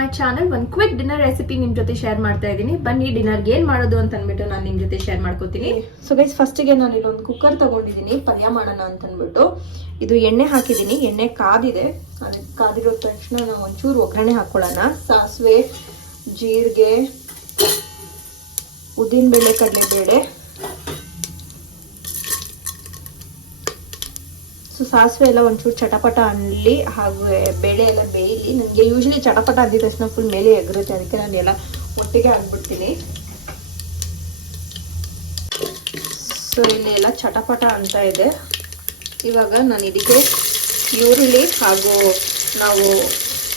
My channel. ಒಂದು quick dinner recipe ನಿಮ್ಮ ಜೊತೆ ಶೇರ್ ಮಾಡ್ತಾ ಇದ್ದೀನಿ. ಬನ್ನಿ ಡಿನ್ನರ್ಗೆ ಏನು ಮಾಡೋದು ಅಂತ ಅಂದ್ಬಿಟ್ಟು ನಾನು ನಿಮ್ಮ ಜೊತೆ ಶೇರ್ ಮಾಡ್ಕೋತೀನಿ. ಸೊ ಗೈಸ್, ಫಸ್ಟಿಗೆ ನಾನು ಇಲ್ಲೊಂದು ಕುಕ್ಕರ್ ತೊಗೊಂಡಿದ್ದೀನಿ ಪಲ್ಯ ಮಾಡೋಣ ಅಂತ ಅಂದ್ಬಿಟ್ಟು. ಇದು ಎಣ್ಣೆ ಹಾಕಿದ್ದೀನಿ, ಎಣ್ಣೆ ಕಾದಿದೆ. ಅದಕ್ಕೆ ಕಾದಿರೋ ತಕ್ಷಣ ನಾವು ಒಂಚೂರು ಒಗ್ಗರಣೆ ಹಾಕ್ಕೊಳ್ಳೋಣ. ಸಾಸಿವೆ, ಜೀರಿಗೆ, ಉದ್ದಿನಬೇಳೆ, ಕಡಲೆಬೇಳೆ. ಸೊ ಸಾಸಿವೆ ಎಲ್ಲ ಒಂಚೂರು ಚಟಪಟ ಅನ್ನಲಿ, ಹಾಗೂ ಬೇಳೆ ಎಲ್ಲ ಬೇಯಲಿ. ನನಗೆ ಯೂಶಲಿ ಚಟಪಟ ಅಂದಿದ ತಕ್ಷಣ ಫುಲ್ ಮೇಲೆ ಎಗರುತ್ತೆ, ಅದಕ್ಕೆ ನಾನು ಎಲ್ಲ ಒಟ್ಟಿಗೆ ಹಾಕ್ಬಿಡ್ತೀನಿ. ಸೊ ಇಲ್ಲಿ ಎಲ್ಲ ಚಟಪಟ ಅಂತ ಇದೆ. ಇವಾಗ ನಾನು ಇದಕ್ಕೆ ಈರುಳ್ಳಿ ಹಾಗೂ ನಾವು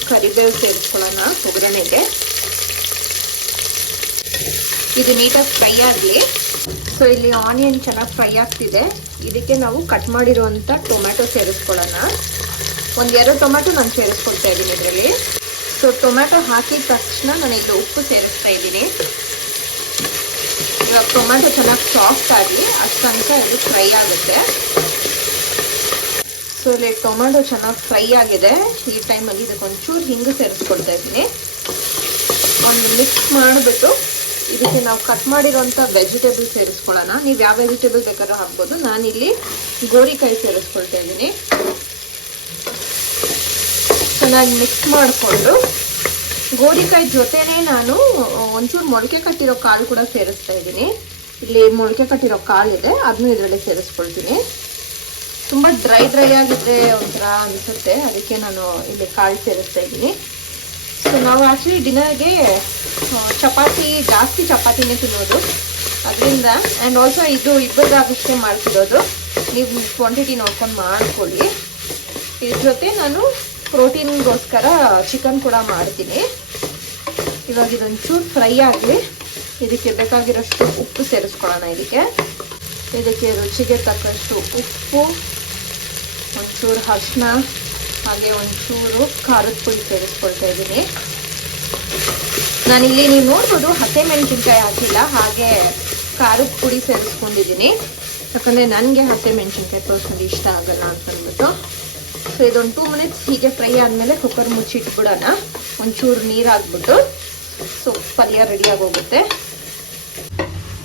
ಕರಿಬೇವು ಸೇರಿಸ್ಕೊಳ್ಳೋಣ ಒಗ್ಗರಣೆಗೆ. ಇದು ನೀಟಾಗಿ ಫ್ರೈ ಆಗಲಿ. ಸೊ ಇಲ್ಲಿ ಆನಿಯನ್ ಚೆನ್ನಾಗಿ ಫ್ರೈ ಆಗ್ತಿದೆ. ಇದಕ್ಕೆ ನಾವು ಕಟ್ ಮಾಡಿರುವಂಥ ಟೊಮ್ಯಾಟೊ ಸೇರಿಸ್ಕೊಳ್ಳೋಣ. ಒಂದೆರಡು ಟೊಮ್ಯಾಟೊ ನಾನು ಸೇರಿಸ್ಕೊಳ್ತಾ ಇದ್ದೀನಿ ಇದರಲ್ಲಿ. ಸೊ ಟೊಮ್ಯಾಟೊ ಹಾಕಿದ ತಕ್ಷಣ ನಾನು ಇಲ್ಲಿ ಉಪ್ಪು ಸೇರಿಸ್ತಾ ಇದ್ದೀನಿ. ಇವಾಗ ಟೊಮ್ಯಾಟೊ ಚೆನ್ನಾಗಿ ಸಾಫ್ಟ್ ಆಗಿ ಅಷ್ಟು ತನಕ ಇದು ಫ್ರೈ ಆಗುತ್ತೆ. ಸೊ ಇಲ್ಲಿ ಟೊಮ್ಯಾಟೊ ಚೆನ್ನಾಗಿ ಫ್ರೈ ಆಗಿದೆ. ಈ ಟೈಮಲ್ಲಿ ಇದಕ್ಕೆ ಒಂಚೂರು ಹಿಂಗು ಸೇರಿಸ್ಕೊಳ್ತಾ ಇದ್ದೀನಿ. ಒಂದು ಮಿಕ್ಸ್ ಮಾಡಿಬಿಟ್ಟು ಇದಕ್ಕೆ ನಾವು ಕಟ್ ಮಾಡಿರೋಂಥ ವೆಜಿಟೇಬಲ್ ಸೇರಿಸ್ಕೊಳ್ಳೋಣ. ನೀವು ಯಾವ ವೆಜಿಟೇಬಲ್ ಬೇಕಾದ್ರೂ ಹಾಕ್ಬೋದು. ನಾನಿಲ್ಲಿ ಗೋರಿಕಾಯಿ ಸೇರಿಸ್ಕೊಳ್ತಾ ಇದ್ದೀನಿ. ಚೆನ್ನಾಗಿ ಮಿಕ್ಸ್ ಮಾಡಿಕೊಂಡು ಗೋರಿಕಾಯಿ ಜೊತೆನೇ ನಾನು ಒಂಚೂರು ಮೊಳಕೆ ಕಟ್ಟಿರೋ ಕಾಳು ಕೂಡ ಸೇರಿಸ್ತಾ ಇದ್ದೀನಿ. ಇಲ್ಲಿ ಮೊಳಕೆ ಕಟ್ಟಿರೋ ಕಾಳಿದೆ, ಅದನ್ನು ಇದರಲ್ಲಿ ಸೇರಿಸ್ಕೊಳ್ತೀನಿ. ತುಂಬ ಡ್ರೈ ಆಗಿದ್ರೆ ಒಂಥರ ಅನಿಸುತ್ತೆ, ಅದಕ್ಕೆ ನಾನು ಇಲ್ಲಿ ಕಾಳು ಸೇರಿಸ್ತಾ ಇದ್ದೀನಿ. ಸೊ ನಾವು ಆ್ಯಕ್ಚುಲಿ ಡಿನ್ನರ್ಗೆ ಜಾಸ್ತಿ ಚಪಾತಿನೇ ತಿನ್ನೋದು, ಅದರಿಂದ. ಆ್ಯಂಡ್ ಆಲ್ಸೋ ಇದು ಇಬ್ಬರಿಗಾಗಷ್ಟೇ ಮಾಡ್ತಿರೋದು. ನೀವು ಕ್ವಾಂಟಿಟಿ ನೋಡ್ಕೊಂಡು ಮಾಡ್ಕೊಳ್ಳಿ. ಇದ್ರ ಜೊತೆ ನಾನು ಪ್ರೋಟೀನ್ಗೋಸ್ಕರ ಚಿಕನ್ ಕೂಡ ಮಾಡ್ತೀನಿ. ಇವಾಗ ಇದೊಂಚೂರು ಫ್ರೈ ಆಗಲಿ. ಇದಕ್ಕೆ ಬೇಕಾಗಿರೋಷ್ಟು ಉಪ್ಪು ಸೇರಿಸ್ಕೊಳ್ಳೋಣ. ಇದಕ್ಕೆ ರುಚಿಗೆ ತಕ್ಕಷ್ಟು ಉಪ್ಪು, ಒಂಚೂರು ಅರಿಶಿನ, ಹಾಗೆ ಒಂಚೂರು ಖಾರದ ಪುಡಿ ಸೇರಿಸ್ಕೊಳ್ತಾ ಇದ್ದೀನಿ. ನಾನಿಲ್ಲಿ ನೀವು ನೋಡ್ಬೋದು ಹಸಿಮೆಣಸಿನ್ಕಾಯಿ ಹಾಕಿಲ್ಲ, ಹಾಗೆ ಖಾರದ ಪುಡಿ ಸೇರಿಸ್ಕೊಂಡಿದ್ದೀನಿ. ಯಾಕಂದರೆ ನನಗೆ ಹಸಿಮೆಣಸಿನ್ಕಾಯಿ ಪರ್ಸನಲಿ ಇಷ್ಟ ಆಗಲ್ಲ ಅಂತಂದ್ಬಿಟ್ಟು. ಸೊ ಇದೊಂದು 2 ಮಿನಿಟ್ಸ್ ಹೀಗೆ ಫ್ರೈ ಆದಮೇಲೆ ಕುಕ್ಕರ್ ಮುಚ್ಚಿಟ್ಬಿಡೋಣ. ಒಂಚೂರು ನೀರು ಹಾಕ್ಬಿಟ್ಟು. ಸೊ ಪಲ್ಯ ರೆಡಿಯಾಗಿ ಹೋಗುತ್ತೆ.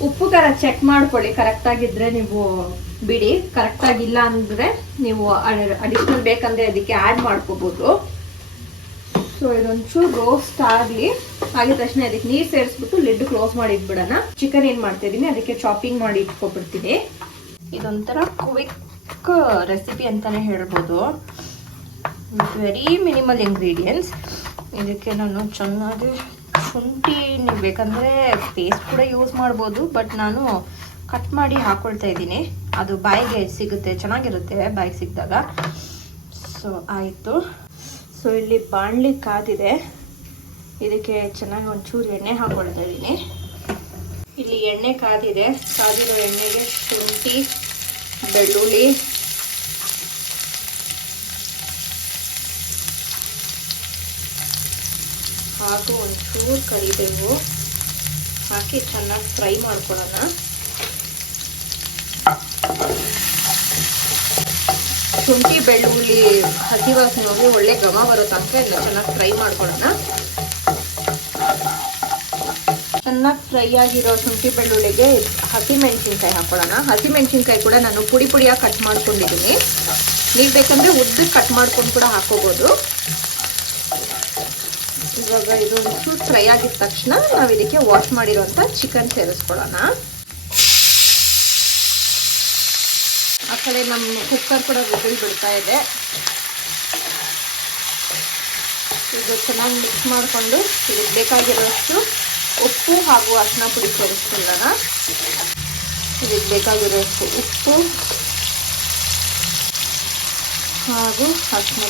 ಉಪ್ಪು ಖಾರ ಚೆಕ್ ಮಾಡ್ಕೊಳ್ಳಿ. ಕರೆಕ್ಟಾಗಿದ್ದರೆ ನೀವು ಬಿಡಿ, ಕರೆಕ್ಟಾಗಿಲ್ಲ ಅಂದರೆ ನೀವು ಅಡಿಷ್ನಲ್ ಬೇಕಂದರೆ ಅದಕ್ಕೆ ಆ್ಯಡ್ ಮಾಡ್ಕೋಬೋದು. ಸೊ ಇದೊಂಚೂರು ರೋಸ್ಟ್ ಆಗಲಿ. ಆಗಿದ ತಕ್ಷಣ ಅದಕ್ಕೆ ನೀರು ಸೇರಿಸ್ಬಿಟ್ಟು ಲಿಡ್ ಕ್ಲೋಸ್ ಮಾಡಿ ಇಟ್ಬಿಡೋಣ. ಚಿಕನ್ ಏನು ಮಾಡ್ತಾ ಇದ್ದೀನಿ ಅದಕ್ಕೆ ಚಾಪಿಂಗ್ ಮಾಡಿ ಇಟ್ಕೊಬಿಡ್ತೀನಿ. ಇದೊಂಥರ ಕ್ವಿಕ್ ರೆಸಿಪಿ ಅಂತಲೇ ಹೇಳ್ಬೋದು. Very minimal ingredients. ಇದಕ್ಕೆ ನಾನು ಚೆನ್ನಾಗಿ ಶುಂಠಿ, ನೀವು ಬೇಕಂದರೆ ಪೇಸ್ಟ್ ಕೂಡ ಯೂಸ್ ಮಾಡ್ಬೋದು, ಬಟ್ ನಾನು ಕಟ್ ಮಾಡಿ ಹಾಕ್ಕೊಳ್ತಾ ಇದ್ದೀನಿ. ಅದು ಬಾಯಿಗೆ ಸಿಗುತ್ತೆ, ಚೆನ್ನಾಗಿರುತ್ತೆ ಬಾಯಿಗೆ ಸಿಕ್ಕಿದಾಗ. ಸೊ ಆಯಿತು. ಸೊ ಇಲ್ಲಿ ಬಾಣಲಿ ಕಾದಿದೆ. ಇದಕ್ಕೆ ಚೆನ್ನಾಗಿ ಒಂಚೂರು ಎಣ್ಣೆ ಹಾಕ್ಕೊಳ್ತಾ ಇದ್ದೀನಿ. ಇಲ್ಲಿ ಎಣ್ಣೆ ಕಾದಿದೆ. ಕಾದಿರೋ ಎಣ್ಣೆಗೆ ಶುಂಠಿ, ಬೆಳ್ಳುಳ್ಳಿ, ಹಾಗೂ ಒಂಚೂರು ಕರಿಬೇವು ಹಾಕಿ ಚೆನ್ನಾಗಿ ಫ್ರೈ ಮಾಡ್ಕೊಳ್ಳೋಣ. ಶುಂಠಿ ಬೆಳ್ಳುಳ್ಳಿ ಹಸಿ ವಾಸನೆ ಹೋಗಿ ಒಳ್ಳೆ ಘಮ ಬರೋ ತನಕ ಇದನ್ನ ಚೆನ್ನಾಗಿ ಫ್ರೈ ಮಾಡ್ಕೊಳ್ಳೋಣ. ಚೆನ್ನಾಗಿ ಫ್ರೈ ಆಗಿರೋ ಶುಂಠಿ ಬೆಳ್ಳುಳ್ಳಿಗೆ ಹಸಿಮೆಣಸಿನ್ಕಾಯಿ ಹಾಕ್ಕೊಳ್ಳೋಣ. ಹಸಿಮೆಣಸಿನ್ಕಾಯಿ ಕೂಡ ನಾನು ಪುಡಿಯಾಗಿ ಕಟ್ ಮಾಡ್ಕೊಂಡಿದ್ದೀನಿ. ನೀವು ಬೇಕಂದರೆ ಉದ್ದಕ್ಕೆ ಕಟ್ ಮಾಡ್ಕೊಂಡು ಕೂಡ ಹಾಕೋಬೋದು. ಇವಾಗ ಇದು ಒಂಚೂರು ಫ್ರೈ ಆಗಿದ ತಕ್ಷಣ ನಾವು ಇದಕ್ಕೆ ವಾಶ್ ಮಾಡಿರೋಂಥ ಚಿಕನ್ ಸೇರಿಸ್ಕೊಳ್ಳೋಣ. ಆ ಕಡೆ ನಮ್ಮ ಕುಕ್ಕರ್ ಕೂಡ ವಿಸಿಲ್ ಬಿಡ್ತಾ ಇದೆ. ಇದು ಚೆನ್ನಾಗಿ ಮಿಕ್ಸ್ ಮಾಡಿಕೊಂಡು ಇದಕ್ಕೆ ಬೇಕಾಗಿರೋಷ್ಟು ಉಪ್ಪು ಹಾಗೂ ಅರಿಶಿನ ಪುಡಿ ಸೇರಿಸ್ಕೊಳ್ಳೋಣ. ಇದಕ್ಕೆ ಬೇಕಾಗಿರೋಷ್ಟು ಉಪ್ಪು ಹಾಗೂ ಅರಿಶಿನ.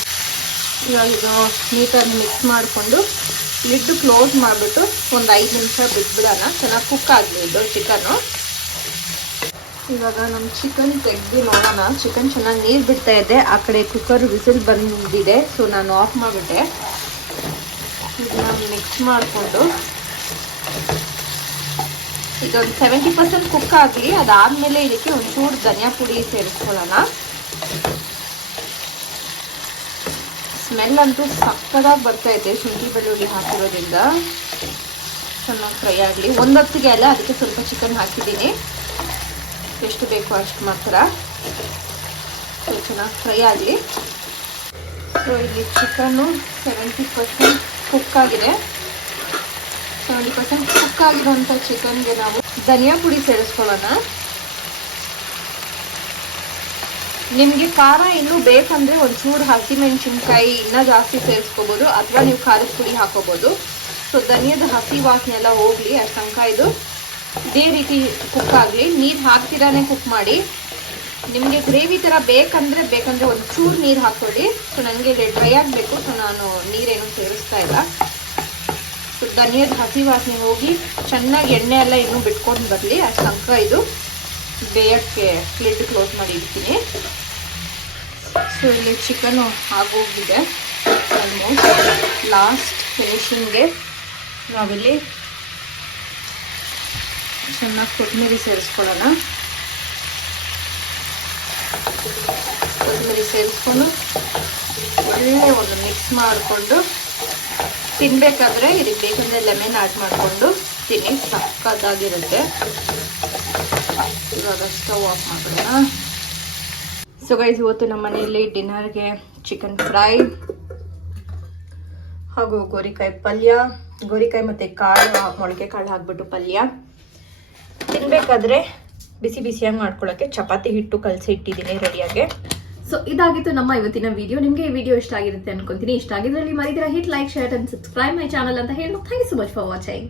ಇವಾಗ ಇದು ನೀಟಾಗಿ ಮಿಕ್ಸ್ ಮಾಡಿಕೊಂಡು ಲಿಡ್ ಕ್ಲೋಸ್ ಮಾಡಿಬಿಟ್ಟು ಒಂದು 5 ನಿಮಿಷ ಬಿಟ್ಬಿಡೋಣ. ಚೆನ್ನಾಗಿ ಕುಕ್ ಆಗಲಿ ಇದು ಚಿಕನ್ನು. ಇವಾಗ ನಮ್ಮ ಚಿಕನ್ ತೆಗೆದು ನೋಡೋಣ. ಚಿಕನ್ ಚೆನ್ನಾಗಿ ನೀರು ಬಿಡ್ತಾ ಇದೆ. ಆ ಕಡೆ ಕುಕ್ಕರ್ ವಿಸಿಲ್ ಬಂದಿದೆ. ಸೊ ನಾನು ಆಫ್ ಮಾಡಿಬಿಟ್ಟೆ. ಇದನ್ನ ಮಿಕ್ಸ್ ಮಾಡಿಕೊಂಡು ಇದೊಂದು 70% ಕುಕ್ ಆಗಲಿ. ಅದಾದಮೇಲೆ ಇದಕ್ಕೆ ಒಂಚೂರು ಧನಿಯಾ ಪುಡಿ ಸೇರಿಸ್ಕೊಳ್ಳೋಣ. ಸ್ಮೆಲ್ ಅಂತೂ ಸಕ್ಕದಾಗಿ ಬರ್ತಾ ಇದೆ ಶುಂಠಿ ಬೆಳ್ಳುಳ್ಳಿ ಹಾಕಿರೋದ್ರಿಂದ. ಚೆನ್ನಾಗಿ ಫ್ರೈ ಆಗಲಿ. ಒಂದೊತ್ತಿಗೆ ಅಲ್ಲ, ಅದಕ್ಕೆ ಸ್ವಲ್ಪ ಚಿಕನ್ ಹಾಕಿದ್ದೀನಿ, ಎಷ್ಟು ಬೇಕೋ ಅಷ್ಟು ಮಾತ್ರ. ಸೊ ಚೆನ್ನಾಗಿ ಫ್ರೈ ಆಗಲಿ. ಸೊ ಇಲ್ಲಿ ಚಿಕನ್ನು 70% ಕುಕ್ ಆಗಿದೆ. 70% ಕುಕ್ ಆಗಿರೋಂಥ ಚಿಕನ್ಗೆ ನಾವು ಧನಿಯಾ ಪುಡಿ ಸೇರಿಸ್ಕೊಳ್ಳೋಣ. ನಿಮಗೆ ಖಾರ ಇನ್ನೂ ಬೇಕಂದರೆ ಒಂಚೂರು ಹಸಿಮೆಣಸಿನ್ಕಾಯಿ ಇನ್ನೂ ಜಾಸ್ತಿ ಸೇರಿಸ್ಕೋಬೋದು, ಅಥವಾ ನೀವು ಖಾರದ ಪುಡಿ ಹಾಕೋಬೋದು. ಸೊ ಧನಿಯದ ಹಸಿ ವಾಸನೆ ಎಲ್ಲ ಹೋಗಲಿ ಅಷ್ಟು ತನಕ ಇದು ಇದೇ ರೀತಿ ಕುಕ್ ಆಗಲಿ. ನೀರು ಹಾಕ್ತಿರಾನೇ ಕುಕ್ ಮಾಡಿ. ನಿಮಗೆ ಗ್ರೇವಿ ಥರ ಬೇಕಂದರೆ ಒಂಚೂರು ನೀರು ಹಾಕ್ಕೊಳ್ಳಿ. ಸೊ ನನಗೆ ಇಲ್ಲಿ ಡ್ರೈ ಆಗಬೇಕು, ಸೊ ನಾನು ನೀರೇನು ಸೇರಿಸ್ತಾ ಇಲ್ಲ. ಸೊ ಧನಿಯದ ಹಸಿ ವಾಸನೆ ಹೋಗಿ ಚೆನ್ನಾಗಿ ಎಣ್ಣೆ ಎಲ್ಲ ಇನ್ನೂ ಬಿಟ್ಕೊಂಡು ಬರಲಿ ಅಷ್ಟು ತನಕ ಇದು ಬೇಯಕ್ಕೆ ಲಿಡ್ ಕ್ಲೋಸ್ ಮಾಡಿ ಇಡ್ತೀನಿ. ಸೊ ಇಲ್ಲಿ ಚಿಕನು ಆಗೋಗಿದೆ. ಆಲ್ಮೋಸ್ಟ್ ಲಾಸ್ಟ್ ಫಿನಿಶಿಂಗ್ಗೆ ನಾವಿಲ್ಲಿ ಚೆನ್ನಾಗಿ ಕೊತ್ತಂಬರಿ ಸೇರಿಸ್ಕೊಳ್ಳೋಣ. ಕೊತ್ತಂಬರಿ ಸೇರಿಸ್ಕೊಂಡು ಒಳ್ಳೆ ಒಂದು ಮಿಕ್ಸ್ ಮಾಡಿಕೊಂಡು ತಿನ್ನಬೇಕಾದ್ರೆ ಇದಕ್ಕೆ ಬೇಕಂದರೆ ಲೆಮನ್ ಆ್ಯಡ್ ಮಾಡಿಕೊಂಡು ತಿನ್ನಿ, ಸಕ್ಕತ್ತಾಗಿರುತ್ತೆ. ಇವಾಗ ಸ್ಟವ್ ಆಫ್ ಮಾಡೋಣ. ಸೊ ಗೈಸ್, ಇವತ್ತು ನಮ್ಮ ಮನೆಯಲ್ಲಿ ಡಿನ್ನರ್ಗೆ ಚಿಕನ್ ಫ್ರೈ ಹಾಗೂ ಗೋರಿಕಾಯಿ ಪಲ್ಯ, ಗೋರಿಕಾಯಿ ಮತ್ತು ಕಾಳು, ಮೊಳಕೆ ಕಾಳು ಹಾಕ್ಬಿಟ್ಟು ಪಲ್ಯ. ತಿನ್ನಬೇಕಾದ್ರೆ ಬಿಸಿ ಬಿಸಿಯಾಗಿ ಮಾಡ್ಕೊಳ್ಳೋಕ್ಕೆ ಚಪಾತಿ ಹಿಟ್ಟು ಕಲಸಿ ಇಟ್ಟಿದ್ದೀನಿ ರೆಡಿಯಾಗಿ. ಸೊ ಇದಾಗಿತ್ತು ನಮ್ಮ ಇವತ್ತಿನ ವಿಡಿಯೋ. ನಿಮಗೆ ಈ ವಿಡಿಯೋ ಇಷ್ಟ ಆಗಿರುತ್ತೆ ಅನ್ಕೊಂತೀನಿ. ಇಷ್ಟ ಆಗಿದ್ರಲ್ಲಿ ಮರಿದಿರ hit like share and subscribe my channel ಅಂತ ಹೇಳಿ thank you so much for watching.